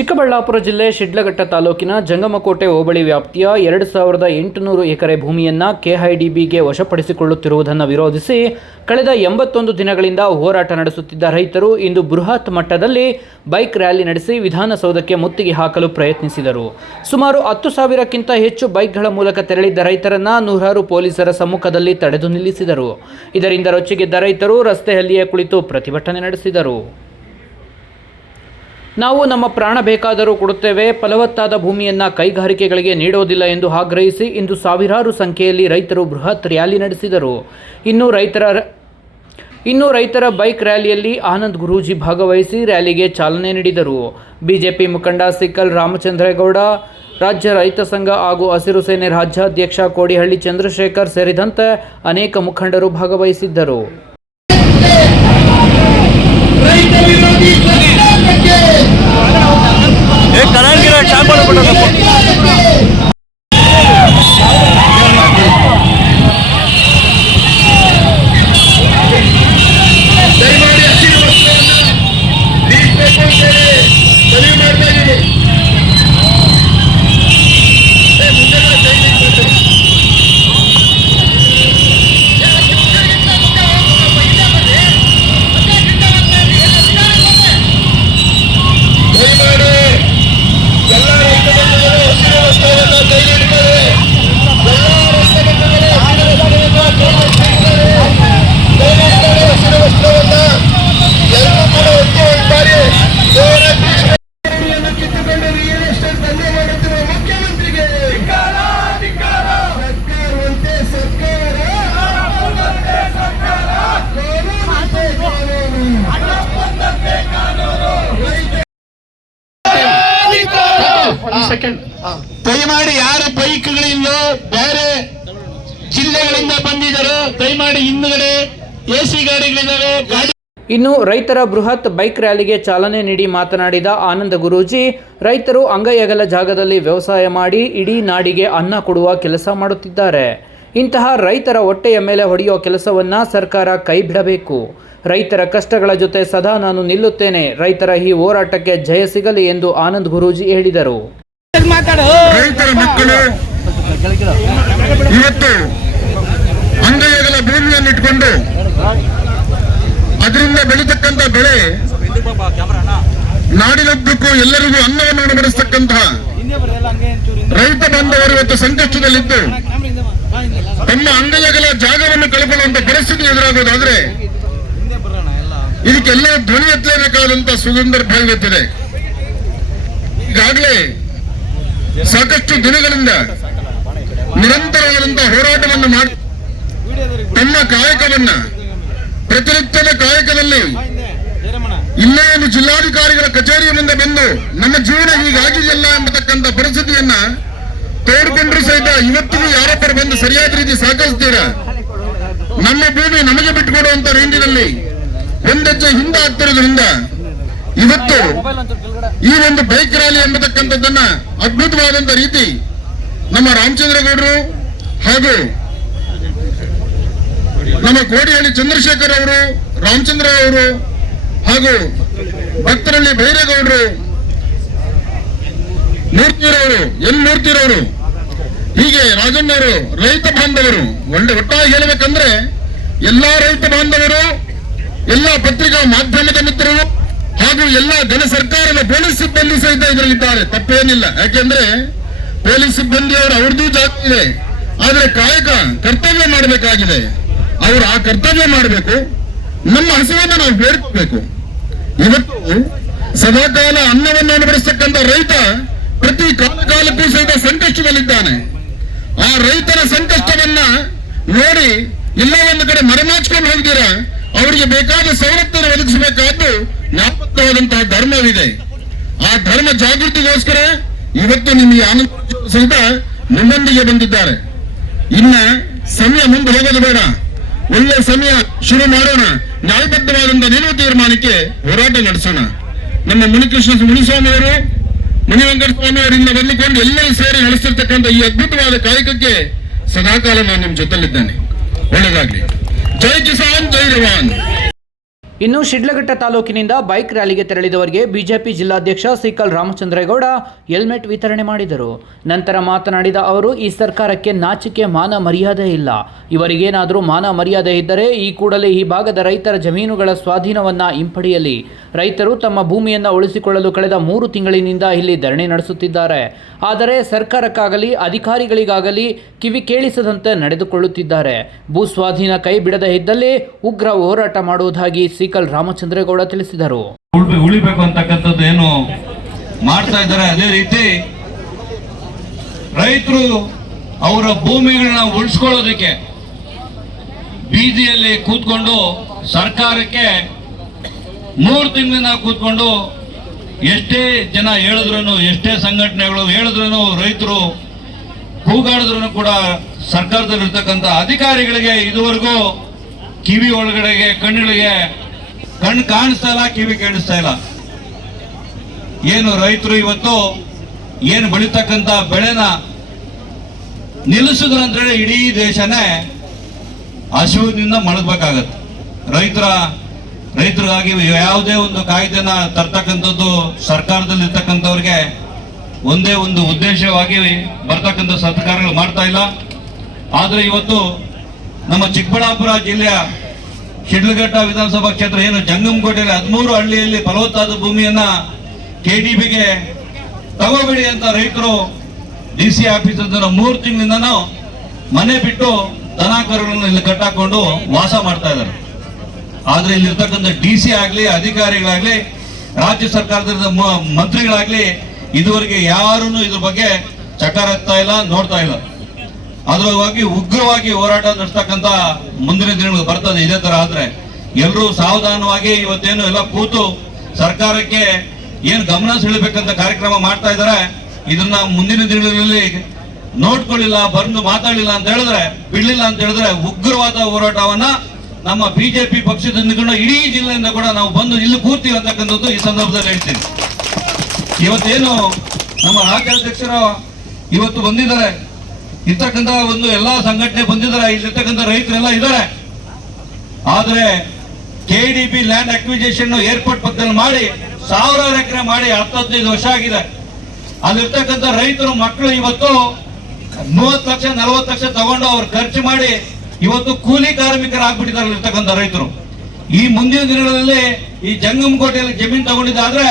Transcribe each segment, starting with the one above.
ಚಿಕ್ಕಬಳ್ಳಾಪುರ ಜಿಲ್ಲೆ ಶಿಡ್ಲಘಟ್ಟ ತಾಲೂಕಿನ ಜಂಗಮಕೋಟೆ ಹೋಬಳಿ ವ್ಯಾಪ್ತಿಯ 2800 ಎಕರೆ ಭೂಮಿಯನ್ನು ಕೆಐಡಿಬಿಗೆ ವಶಪಡಿಸಿಕೊಳ್ಳುತ್ತಿರುವುದನ್ನು ವಿರೋಧಿಸಿ ಕಳೆದ 81 ದಿನಗಳಿಂದ ಹೋರಾಟ ನಡೆಸುತ್ತಿದ್ದ ರೈತರು ಇಂದು ಬೃಹತ್ ಮಟ್ಟದಲ್ಲಿ ಬೈಕ್ ರ್ಯಾಲಿ ನಡೆಸಿ ವಿಧಾನಸೌಧಕ್ಕೆ ಮುತ್ತಿಗೆ ಹಾಕಲು ಪ್ರಯತ್ನಿಸಿದರು. ಸುಮಾರು 10,000ಕ್ಕಿಂತ ಹೆಚ್ಚು ಬೈಕ್ಗಳ ಮೂಲಕ ತೆರಳಿದ್ದ ರೈತರನ್ನ ನೂರಾರು ಪೊಲೀಸರ ಸಮ್ಮುಖದಲ್ಲಿ ತಡೆದು ನಿಲ್ಲಿಸಿದರು. ಇದರಿಂದ ರೊಚ್ಚಿಗೆದ್ದ ರೈತರು ರಸ್ತೆಯಲ್ಲಿಯೇ ಕುಳಿತು ಪ್ರತಿಭಟನೆ ನಡೆಸಿದರು. ನಾವು ನಮ್ಮ ಪ್ರಾಣ ಬೇಕಾದರೂ ಕೊಡುತ್ತೇವೆ, ಫಲವತ್ತಾದ ಭೂಮಿಯನ್ನು ಕೈಗಾರಿಕೆಗಳಿಗೆ ನೀಡೋದಿಲ್ಲ ಎಂದು ಆಗ್ರಹಿಸಿ ಇಂದು ಸಾವಿರಾರು ಸಂಖ್ಯೆಯಲ್ಲಿ ರೈತರು ಬೃಹತ್ ರ್ಯಾಲಿ ನಡೆಸಿದರು. ಇನ್ನು ರೈತರ ಬೈಕ್ ರ್ಯಾಲಿಯಲ್ಲಿ ಆನಂದ್ ಗುರೂಜಿ ಭಾಗವಹಿಸಿ ರ್ಯಾಲಿಗೆ ಚಾಲನೆ ನೀಡಿದರು. ಬಿಜೆಪಿ ಮುಖಂಡ ಸಿಕ್ಕಲ್ ರಾಮಚಂದ್ರೇಗೌಡ, ರಾಜ್ಯ ರೈತ ಸಂಘ ಹಾಗೂ ಹಸಿರು ಸೇನೆ ರಾಜ್ಯಾಧ್ಯಕ್ಷ ಕೋಡಿಹಳ್ಳಿ ಚಂದ್ರಶೇಖರ್ ಸೇರಿದಂತೆ ಅನೇಕ ಮುಖಂಡರು ಭಾಗವಹಿಸಿದ್ದರು. ದಯಮಾಡಿ ಯಾರು ಬೈಕ್ಗಳಿಂದ ಬೇರೆ ಜಿಲ್ಲೆಗಳಿಂದ ಬಂದಿದ್ದಾರೋ ದಯಮಾಡಿ ಹಿಂದುಗಡೆ ಎಸಿ ಗಾಡಿಗಳಿದ್ದಾವೆ. ಇನ್ನು ರೈತರ ಬೃಹತ್ ಬೈಕ್ ರ್ಯಾಲಿಗೆ ಚಾಲನೆ ನೀಡಿ ಮಾತನಾಡಿದ ಆನಂದ ಗುರೂಜಿ, ರೈತರು ಅಂಗೈಯಗಲ ಜಾಗದಲ್ಲಿ ವ್ಯವಸಾಯ ಮಾಡಿ ಇಡೀ ನಾಡಿಗೆ ಅನ್ನ ಕೊಡುವ ಕೆಲಸ ಮಾಡುತ್ತಿದ್ದಾರೆ. ಇಂತಹ ರೈತರ ಹೊಟ್ಟೆಯ ಮೇಲೆ ಹೊಡೆಯುವ ಕೆಲಸವನ್ನ ಸರ್ಕಾರ ಕೈ ಬಿಡಬೇಕು. ರೈತರ ಕಷ್ಟಗಳ ಜೊತೆ ಸದಾ ನಾನು ನಿಲ್ಲುತ್ತೇನೆ. ರೈತರ ಈ ಹೋರಾಟಕ್ಕೆ ಜಯ ಸಿಗಲಿ ಎಂದು ಆನಂದ್ ಗುರೂಜಿ ಹೇಳಿದರು. ರೈತರ ಮಕ್ಕಳು ಇವತ್ತು ಅಂಗೈಯಗಲ ಭೂಮಿಯನ್ನು ಇಟ್ಕೊಂಡು ಅದರಿಂದ ಬೆಳೀತಕ್ಕಂಥ ಬೆಳೆ ನಾಡಿನುದ್ದಕ್ಕೂ ಎಲ್ಲರಿಗೂ ಅನ್ನವನ್ನು ಉಣಬಡಿಸತಕ್ಕಂತಹ ರೈತ ಬಾಂಧವರು ಇವತ್ತು ಸಂಕಷ್ಟದಲ್ಲಿದ್ದು ತಮ್ಮ ಅಂಗೈಯಗಲ ಜಾಗವನ್ನು ಕಳೆದುಕೊಳ್ಳುವಂತ ಪರಿಸ್ಥಿತಿ ಎದುರಾಗುವುದಾದ್ರೆ ಇದಕ್ಕೆಲ್ಲ ಧ್ವನಿ ಎತ್ತಲೇಬೇಕಾದಂತ ಸಂದರ್ಭವಿರುತ್ತದೆ. ಈಗಾಗಲೇ ಸಾಕಷ್ಟು ದಿನಗಳಿಂದ ನಿರಂತರವಾದಂತಹ ಹೋರಾಟವನ್ನು ಮಾಡಿ ತಮ್ಮ ಕಾಯಕವನ್ನ ಪ್ರತಿನಿತ್ಯದ ಕಾಯಕದಲ್ಲಿ ಇಲ್ಲೇ ಒಂದು ಜಿಲ್ಲಾಧಿಕಾರಿಗಳ ಕಚೇರಿಯ ಮುಂದೆ ಬಂದು ನಮ್ಮ ಜೀವನ ಹೀಗಾಗಿದೆಯಲ್ಲ ಎಂಬತಕ್ಕಂಥ ಪರಿಸ್ಥಿತಿಯನ್ನ ತೋಡ್ಕೊಂಡ್ರು ಸಹಿತ ಇವತ್ತಿಗೂ ಯಾರೊಬ್ಬರು ಬಂದು ಸರಿಯಾದ ರೀತಿ ಸಹಕರಿಸ್ತೀರ ನಮ್ಮ ಭೂಮಿ ನಮಗೆ ಬಿಟ್ಟುಕೊಡುವಂತ ರೇಂಜಿನಲ್ಲಿ ಒಂದೆಜ್ಜೆ ಹಿಂದೆ ಆಗ್ತಿರೋದ್ರಿಂದ ಇವತ್ತು ಈ ಒಂದು ಬೈಕ್ ರ್ಯಾಲಿ ಎಂಬತಕ್ಕಂಥದ್ದನ್ನ ಅದ್ಭುತವಾದಂತ ರೀತಿ ನಮ್ಮ ರಾಮಚಂದ್ರಗೌಡರು ಹಾಗೂ ನಮ್ಮ ಕೋಡಿಹಳ್ಳಿ ಚಂದ್ರಶೇಖರ್ ಅವರು, ರಾಮಚಂದ್ರ ಅವರು ಹಾಗೂ ಭಕ್ತರಳ್ಳಿ ಬೈರೇಗೌಡರು, ಮೂರ್ತಿರವರು, ಮೂರ್ತಿರವರು, ಹೀಗೆ ರಾಜಣ್ಣವರು, ರೈತ ಬಾಂಧವರು ಒಟ್ಟಾಗಿ ಹೇಳಬೇಕಂದ್ರೆ ಎಲ್ಲಾ ರೈತ ಬಾಂಧವರು, ಎಲ್ಲಾ ಪತ್ರಿಕಾ ಮಾಧ್ಯಮದ ಮಿತ್ರರು ಹಾಗೂ ಎಲ್ಲ ಜನ ಸರ್ಕಾರದ ಪೊಲೀಸ್ ಸಿಬ್ಬಂದಿ ಸಹಿತ ಇದರಲ್ಲಿದ್ದಾರೆ. ತಪ್ಪೇನಿಲ್ಲ. ಯಾಕೆಂದ್ರೆ ಪೊಲೀಸ್ ಸಿಬ್ಬಂದಿಯವರು ಅವ್ರದ್ದು ಜಾತಿ ಇದೆ, ಆದ್ರೆ ಕಾಯಕ ಕರ್ತವ್ಯ ಮಾಡಬೇಕಾಗಿದೆ. ಅವರು ಆ ಕರ್ತವ್ಯ ಮಾಡಬೇಕು. ನಮ್ಮ ಹಸಿವನ್ನು ನಾವು ಬೇಡ್ಕೋಬೇಕು. ಇವತ್ತು ಸದಾಕಾಲ ಅನ್ನವನ್ನು ಉಣಬಡಿಸತಕ್ಕಂಥ ರೈತ ಪ್ರತಿ ಕಾಲಕ್ಕೂ ಸಹಿತ ಸಂಕಷ್ಟದಲ್ಲಿದ್ದಾನೆ. ಆ ರೈತರ ಸಂಕಷ್ಟವನ್ನ ನೋಡಿ ಎಲ್ಲ ಒಂದು ಕಡೆ ಮರೆಮಾಚಿಕೊಂಡು ಹೋಗಿದ್ದೀರಾ. ಅವರಿಗೆ ಬೇಕಾದ ಸವಲತ್ತನ್ನು ಒದಗಿಸಬೇಕಾದ್ದು ನ್ಯಾಯಬದ್ಧವಾದಂತಹ ಧರ್ಮವಿದೆ. ಆ ಧರ್ಮ ಜಾಗೃತಿಗೋಸ್ಕರ ಇವತ್ತು ನಿಮಗೆ ಆನಂದ ಸಹಿತ ನಿಮ್ಮೊಂದಿಗೆ ಬಂದಿದ್ದಾರೆ. ಇನ್ನ ಸಮಯ ಮುಂದೆ ಹೋಗೋದು ಬೇಡ, ಒಳ್ಳೆ ಸಮಯ ಶುರು ಮಾಡೋಣ. ನ್ಯಾಯಬದ್ಧವಾದಂತಹ ನಿಲುವು ತೀರ್ಮಾನಕ್ಕೆ ಹೋರಾಟ ನಡೆಸೋಣ. ನಮ್ಮ ಮುನಿಸ್ವಾಮಿ ಅವರು, ಮುನಿ ವೆಂಕಟಸ್ವಾಮಿ ಅವರಿಂದ ಬಂದುಕೊಂಡು ಎಲ್ಲರೂ ಸೇರಿ ನಡೆಸಿರ್ತಕ್ಕಂಥ ಈ ಅದ್ಭುತವಾದ ಕಾಯಕಕ್ಕೆ ಸದಾಕಾಲ ನಾನು ನಿಮ್ಮ ಜೊತೆಲಿದ್ದೇನೆ. ಒಳ್ಳೆಯದಾಗಲಿ. ಜೈ ಕಿಸಾನ್, ಜೈ ಜವಾನ್. ಇನ್ನು ಶಿಡ್ಲಘಟ್ಟ ತಾಲೂಕಿನಿಂದ ಬೈಕ್ ರ್ಯಾಲಿಗೆ ತೆರಳಿದವರಿಗೆ ಬಿಜೆಪಿ ಜಿಲ್ಲಾಧ್ಯಕ್ಷ ಸಿಕಲ್ ರಾಮಚಂದ್ರೇಗೌಡ ಹೆಲ್ಮೆಟ್ ವಿತರಣೆ ಮಾಡಿದರು. ನಂತರ ಮಾತನಾಡಿದ ಅವರು, ಈ ಸರ್ಕಾರಕ್ಕೆ ನಾಚಿಕೆ ಮಾನ ಮರ್ಯಾದೆ ಇಲ್ಲ. ಇವರಿಗೇನಾದರೂ ಮಾನ ಮರ್ಯಾದೆ ಇದ್ದರೆ ಈ ಕೂಡಲೇ ಈ ಭಾಗದ ರೈತರ ಜಮೀನುಗಳ ಸ್ವಾಧೀನವನ್ನು ಹಿಂಪಡೆಯಲಿ. ರೈತರು ತಮ್ಮ ಭೂಮಿಯನ್ನು ಉಳಿಸಿಕೊಳ್ಳಲು ಕಳೆದ 3 ತಿಂಗಳಿನಿಂದ ಇಲ್ಲಿ ಧರಣಿ ನಡೆಸುತ್ತಿದ್ದಾರೆ. ಆದರೆ ಸರ್ಕಾರಕ್ಕಾಗಲಿ ಅಧಿಕಾರಿಗಳಿಗಾಗಲಿ ಕಿವಿ ಕೇಳಿಸದಂತೆ ನಡೆದುಕೊಳ್ಳುತ್ತಿದ್ದಾರೆ. ಭೂ ಸ್ವಾಧೀನ ಕೈ ಬಿಡದೇ ಇದ್ದಲ್ಲಿ ಉಗ್ರ ಹೋರಾಟ ಮಾಡುವುದಾಗಿ ಸಿಕಲ್ ರಾಮಚಂದ್ರೇಗೌಡ ತಿಳಿಸಿದರು. ಉಳಿಬೇಕು ಅಂತಕ್ಕಂಥದ್ದು ಏನು ಮಾಡ್ತಾ ಇದ್ದಾರೆ, ಅದೇ ರೀತಿ ರೈತರು ಅವರ ಭೂಮಿಗಳನ್ನ ಉಳಿಸ್ಕೊಳ್ಳೋದಕ್ಕೆ ಬೀದಿಯಲ್ಲಿ ಕೂತ್ಕೊಂಡು ಸರ್ಕಾರಕ್ಕೆ 3 ತಿಂಗಳಿಂದ ಕೂತ್ಕೊಂಡು ಎಷ್ಟೇ ಜನ ಹೇಳಿದ್ರು, ಎಷ್ಟೇ ಸಂಘಟನೆಗಳು ಹೇಳಿದ್ರು, ರೈತರು ಕೂಗಾಡಿದ್ರು ಕೂಡ ಸರ್ಕಾರದಲ್ಲಿರ್ತಕ್ಕಂಥ ಅಧಿಕಾರಿಗಳಿಗೆ ಇದುವರೆಗೂ ಕಿವಿ ಒಳಗಡೆಗೆ ಕಣ್ಣುಗಳಿಗೆ ಕಣ್ಣು ಕಾಣಿಸ್ತಾ ಇಲ್ಲ, ಕಿವಿ ಕೇಳಿಸ್ತಾ ಇಲ್ಲ. ಏನು ರೈತರು ಇವತ್ತು ಏನು ಬೆಳೀತಕ್ಕಂಥ ಬೆಳೆನ ನಿಲ್ಲಿಸಿದ್ರು ಅಂತೇಳಿ ಇಡೀ ದೇಶನೇ ಹಸಿವಿನಿಂದ ಮಳಗಬೇಕಾಗತ್ತೆ. ರೈತರಿಗಾಗಿ ಯಾವುದೇ ಒಂದು ಕಾಯ್ದೆನ ತರ್ತಕ್ಕಂಥದ್ದು ಸರ್ಕಾರದಲ್ಲಿ ಇರ್ತಕ್ಕಂಥವ್ರಿಗೆ ಒಂದೇ ಒಂದು ಉದ್ದೇಶವಾಗಿ ಬರ್ತಕ್ಕಂಥ ಸರ್ಕಾರಗಳು ಮಾಡ್ತಾ ಇಲ್ಲ. ಆದ್ರೆ ಇವತ್ತು ನಮ್ಮ ಚಿಕ್ಕಬಳ್ಳಾಪುರ ಜಿಲ್ಲೆಯ ಶಿಡ್ಲಘಟ್ಟ ವಿಧಾನಸಭಾ ಕ್ಷೇತ್ರ ಏನು ಜಂಗಮಕೋಟೆಯಲ್ಲಿ 13 ಹಳ್ಳಿಯಲ್ಲಿ ಫಲವತ್ತಾದ ಭೂಮಿಯನ್ನ KDBಗೆ ತಗೋಬೇಡಿ ಅಂತ ರೈತರು DC ಆಫೀಸ್ 3 ತಿಂಗಳಿಂದ ಮನೆ ಬಿಟ್ಟು ದನ ಕರುಗಳನ್ನು ಇಲ್ಲಿ ಕಟ್ಟಾಕೊಂಡು ವಾಸ ಮಾಡ್ತಾ ಇದ್ದಾರೆ. ಆದ್ರೆ ಇಲ್ಲಿರ್ತಕ್ಕಂಥ DC ಆಗ್ಲಿ, ಅಧಿಕಾರಿಗಳಾಗ್ಲಿ, ರಾಜ್ಯ ಸರ್ಕಾರದ ಮಂತ್ರಿಗಳಾಗ್ಲಿ ಇದುವರೆಗೆ ಯಾರೂ ಇದ್ರ ಬಗ್ಗೆ ಚಕಾರ ಹಾಕ್ತಾ ಇಲ್ಲ, ನೋಡ್ತಾ ಇಲ್ಲ. ಅದರವಾಗಿ ಉಗ್ರವಾಗಿ ಹೋರಾಟ ನಡೆಸ್ತಕ್ಕಂಥ ಮುಂದಿನ ದಿನಗಳು ಬರ್ತದೆ. ಇದೇ ತರ ಆದ್ರೆ ಎಲ್ಲರೂ ಸಾವಧಾನವಾಗಿ ಇವತ್ತೇನು ಎಲ್ಲ ಕೂತು ಸರ್ಕಾರಕ್ಕೆ ಏನು ಗಮನ ಸೆಳೆಬೇಕಂತ ಕಾರ್ಯಕ್ರಮ ಮಾಡ್ತಾ ಇದ್ದಾರೆ. ಇದನ್ನ ಮುಂದಿನ ದಿನಗಳಲ್ಲಿ ನೋಡ್ಕೊಳ್ಳಿಲ್ಲ, ಬಂದು ಮಾತಾಡಲಿಲ್ಲ ಅಂತ ಹೇಳಿದ್ರೆ, ಬಿಡ್ಲಿಲ್ಲ ಅಂತ ಹೇಳಿದ್ರೆ ಉಗ್ರವಾದ ಹೋರಾಟವನ್ನ ನಮ್ಮ ಬಿಜೆಪಿ ಪಕ್ಷದಿಂದ ಇಡೀ ಜಿಲ್ಲೆಯಿಂದ ಕೂಡ ನಾವು ಬಂದು ಇಲ್ಲಿ ಕೂರ್ತೀವಿ ಅಂತಕ್ಕಂಥದ್ದು ಈ ಸಂದರ್ಭದಲ್ಲಿ ಹೇಳ್ತೀನಿ. ಇವತ್ತೇನು ನಮ್ಮ ರಾಜ್ಯಾಧ್ಯಕ್ಷರು ಇವತ್ತು ಬಂದಿದ್ದಾರೆ, ಇರ್ತಕ್ಕಂಥ ಒಂದು ಎಲ್ಲಾ ಸಂಘಟನೆ ಬಂದಿದ್ದಾರೆ, ಇಲ್ಲಿರ್ತಕ್ಕಂಥ ರೈತರೆಲ್ಲ ಇದ್ದಾರೆ. ಆದ್ರೆ KDB ಲ್ಯಾಂಡ್ ಅಕ್ವಿಜೇಷನ್ ಏರ್ಪೋರ್ಟ್ ಪಕ್ಕದಲ್ಲಿ ಮಾಡಿ 1000 ಎಕರೆ ಮಾಡಿ 15 ವರ್ಷ ಆಗಿದೆ. ಅಲ್ಲಿರ್ತಕ್ಕಂಥ ರೈತರು ಮಕ್ಕಳು ಇವತ್ತು 30 ಲಕ್ಷ 40 ಲಕ್ಷ ತಗೊಂಡು ಅವ್ರು ಖರ್ಚು ಮಾಡಿ ಇವತ್ತು ಕೂಲಿ ಕಾರ್ಮಿಕರಾಗ್ಬಿಟ್ಟಿದ್ದಾರೆ ಇರ್ತಕ್ಕಂಥ ರೈತರು. ಈ ಮುಂದಿನ ದಿನಗಳಲ್ಲಿ ಈ ಜಂಗಮಕೋಟೆಯಲ್ಲಿ ಜಮೀನು ತಗೊಂಡಿದ್ದಾದ್ರೆ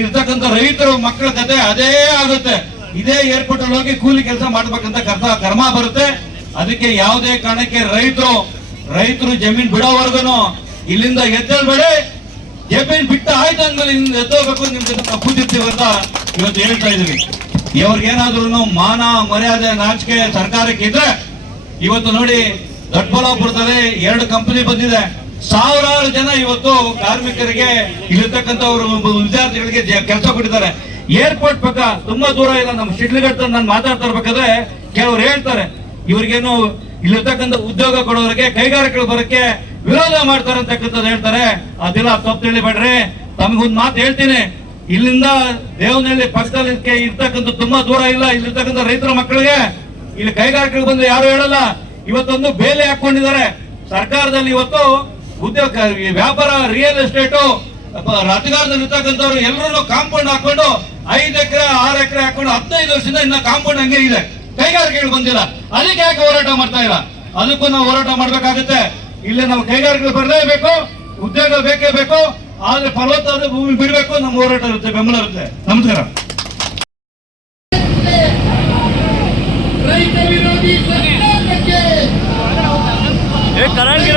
ಇರ್ತಕ್ಕಂಥ ರೈತರು ಮಕ್ಕಳ ಕತೆ ಅದೇ ಆಗುತ್ತೆ. ಇದೇ ಏರ್ಪೋರ್ಟ್ ಅಲ್ಲಿ ಹೋಗಿ ಕೂಲಿ ಕೆಲಸ ಮಾಡ್ಬೇಕಂತ ಕರ್ಮ ಬರುತ್ತೆ. ಅದಕ್ಕೆ ಯಾವುದೇ ಕಾರಣಕ್ಕೆ ರೈತರು ಜಮೀನ್ ಬಿಡೋವರೆಗೂ ಇಲ್ಲಿಂದ ಎದ್ದೇಳ್ಬೇಡಿ. ಜಮೀನ್ ಬಿಟ್ಟ ಆಯ್ತು ಅಂದ್ಮೇಲೆ ಇಲ್ಲಿಂದ ಎದ್ದೋಗ್ಬೇಕು, ನಿಮ್ ಜೊತೆ ನಾವು ಕೂತಿರ್ತೀವಿ ಅಂತ ಇವತ್ತು ಹೇಳ್ತಾ ಇದೀವಿ. ಇವ್ರಿಗೇನಾದ್ರೂ ಮಾನ ಮರ್ಯಾದೆ ನಾಚಿಕೆ ಸರ್ಕಾರಕ್ಕೆ ಇದ್ರೆ ಇವತ್ತು ನೋಡಿ ದೊಡ್ಡಬಳ್ಳಾಪುರದಲ್ಲಿ 2 ಕಂಪನಿ ಬಂದಿದೆ. 1000 ಜನ ಇವತ್ತು ಕಾರ್ಮಿಕರಿಗೆ ಇಲ್ಲಿರ್ತಕ್ಕಂಥವ್ರು ವಿದ್ಯಾರ್ಥಿಗಳಿಗೆ ಕೆಲಸ ಕೊಟ್ಟಿದ್ದಾರೆ. ಏರ್ಪೋರ್ಟ್ ಪಕ್ಕ ತುಂಬಾ ದೂರ ಇಲ್ಲ. ನಮ್ಮ ಶಿಡ್ಲಘಟ್ಟ ನಾನು ಮಾತಾಡ್ತಾ ಇರ್ಬೇಕಾದ್ರೆ ಕೆಲವರು ಹೇಳ್ತಾರೆ ಇವ್ರಿಗೇನು ಇಲ್ಲಿರ್ತಕ್ಕಂಥ ಉದ್ಯೋಗ ಕೊಡೋರಿಗೆ ಕೈಗಾರಿಕೆಗಳು ಬರೋಕ್ಕೆ ವಿರೋಧ ಮಾಡ್ತಾರೆ ಅಂತಕ್ಕಂಥದ್ದು ಹೇಳ್ತಾರೆ. ಅದೆಲ್ಲ ತಪ್ಪು ತಿಳಿಬೇಡ್ರಿ. ತಮಗೊಂದು ಮಾತು ಹೇಳ್ತೀನಿ, ಇಲ್ಲಿಂದ ದೇವನಹಳ್ಳಿ ಪಕ್ಕದಲ್ಲಿ ಇರ್ತಕ್ಕಂಥ ತುಂಬಾ ದೂರ ಇಲ್ಲ. ಇಲ್ಲಿರ್ತಕ್ಕಂಥ ರೈತರ ಮಕ್ಕಳಿಗೆ ಇಲ್ಲಿ ಕೈಗಾರಿಕೆಗಳು ಬಂದು ಯಾರು ಹೇಳಲ್ಲ. ಇವತ್ತೊಂದು ಬೇಲೆ ಹಾಕೊಂಡಿದ್ದಾರೆ ಸರ್ಕಾರದಲ್ಲಿ. ಇವತ್ತು ಉದ್ಯೋಗ ವ್ಯಾಪಾರ ರಿಯಲ್ ಎಸ್ಟೇಟು ಅಧಿಕಾರದಲ್ಲಿ ಇರ್ತಕ್ಕಂಥವ್ರು ಎಲ್ಲರೂ ಕಾಂಪೌಂಡ್ ಹಾಕೊಂಡು 5 ಎಕರೆ 6 ಎಕರೆ ಹಾಕೊಂಡು 15 ವರ್ಷದಿಂದ ಇನ್ನ ಕಾಂಪೌಂಡ್ ಹಂಗೆ ಇದೆ, ಕೈಗಾರಿಕೆಗಳು ಬಂದಿಲ್ಲ. ಅದಕ್ಕೆ ಯಾಕೆ ಹೋರಾಟ ಮಾಡ್ತಾ ಇಲ್ಲ? ಅದಕ್ಕೂ ನಾವು ಹೋರಾಟ ಮಾಡ್ಬೇಕಾಗುತ್ತೆ. ಇಲ್ಲಿ ನಾವು ಕೈಗಾರಿಕೆಗಳು ಬರಲೇಬೇಕು, ಉದ್ಯೋಗ ಬೇಕೇ ಬೇಕು. ಆದ್ರೆ ಫಲವತ್ತಾದ ಭೂಮಿ ಬಿಡಬೇಕು. ನಮ್ಮ ಹೋರಾಟ ಇರುತ್ತೆ, ಬೆಂಬಲ ಇರುತ್ತೆ. ನಮಸ್ಕಾರ. ರೈತ ವಿರೋಧಿ ಸರ್ಕಾರಕ್ಕೆ